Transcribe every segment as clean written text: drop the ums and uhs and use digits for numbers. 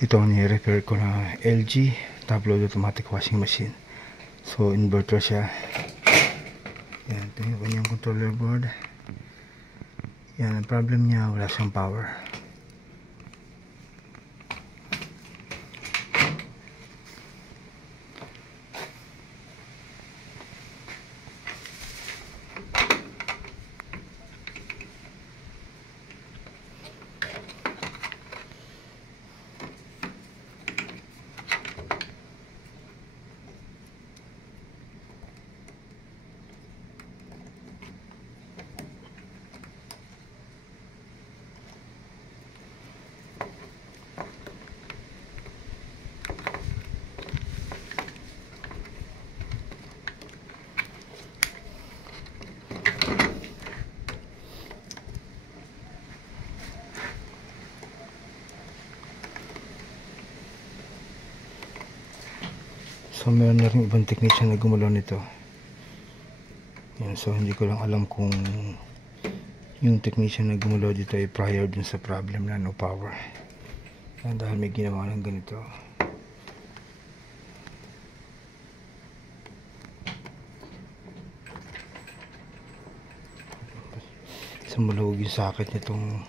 Ito ang ni-repair ko na LG top-load automatic washing machine. So inverter siya. Yan, ito yung kanyang controller board. Yan, ang problem niya, wala siyang power. So meron na rin ibang technician na gumalaw nito. Yan, so hindi ko lang alam kung yung technician na gumalaw dito ay prior dun sa problem na no power. Yan, dahil may ginawa ng ganito. So malawag yung socket nitong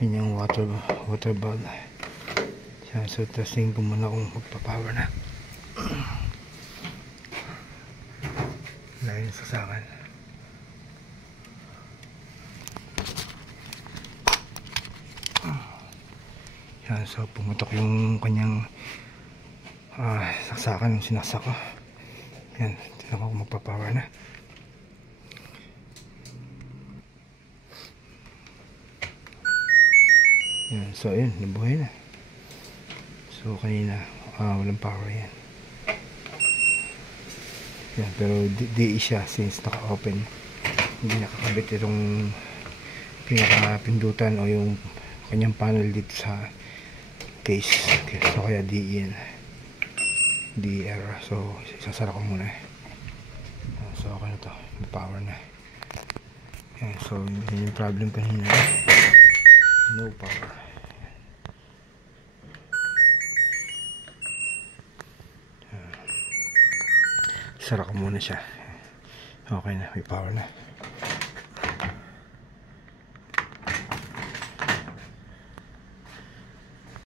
kanyang water bulb. So testing ko muna kung magpapower na. Lain sa sakan. Yan, so pumutok yung kanyang saksakan yung sinaksak ko. Yan, tignan ko kung magpapower na. Yan, so yun, nabuhay na. So kanina walang power yan. Yan, pero di siya since naka-open. Hindi nakakabit itong pinaka-pindutan o yung kanyang panel dito sa case. Okay, so kaya di yan. Di error. So sasara ko muna. So okay na to. May power na. Yan, so yun yung problem kanina. No power. Sara ko muna siya. Okay na, may power na.